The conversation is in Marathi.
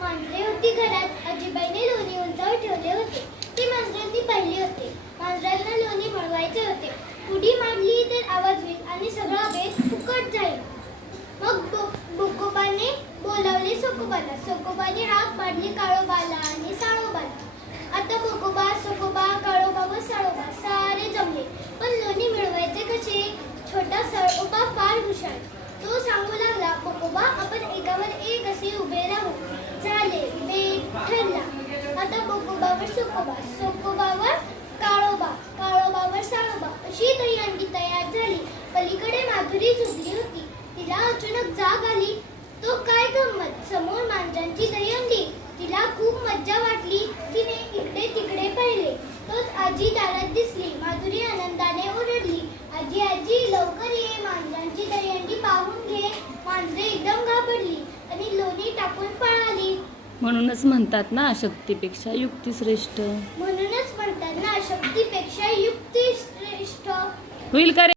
मांजरे होती घरात. आजीबाईने लोणी उंचावर ठेवले होते. ती मांजरांनी पाहिली होते. मांजरांना लोणी मिळवायचे होते. उडी मारली तर आवाज होईल आणि सगळा बेत फुकट जाईल. मग बोकोबाने बोलावले सोकोबाला. सोकोबाने हाक मारली काळोबाला आणि साळोबाला. आता बोकोबा, सोकोबा, काळोबा व साळोबा सारे जमले. पण लोणी मिळवायचे कसे? छोटा साळोबा फार हुशार. तो सांगू लागला, बोकोबा, आपण एकावर एक असे उभे राहू. झाले, बेत ठरला. आता बोकोबावर सोकोबा, सोकोबावर काळोबा, काळोबावर साळोबा अशी दहीहंडी तयार झाली. पलीकडे माधुरी झोपली होती. तिला अचानक जाग आली. तो काय गंमत, समोर मांजरांची दहीहंडी. तिला खूप मज्जा वाटली. तिने इकडे तिकडे पाहिले. तोच आजी दारात दिसली. माधुरी आनंदाने ओरडली, आजी आजी लवकर ये, मांजरांची दहीहंडी पाहून घे. मांजरे एकदम घाबरली आणि लोणी टाकून पळाली. म्हणूनच म्हणतात ना, शक्तीपेक्षा युक्ती श्रेष्ठ. म्हणूनच म्हणतात ना, शक्तीपेक्षा युक्ती श्रेष्ठ. होईल का रे?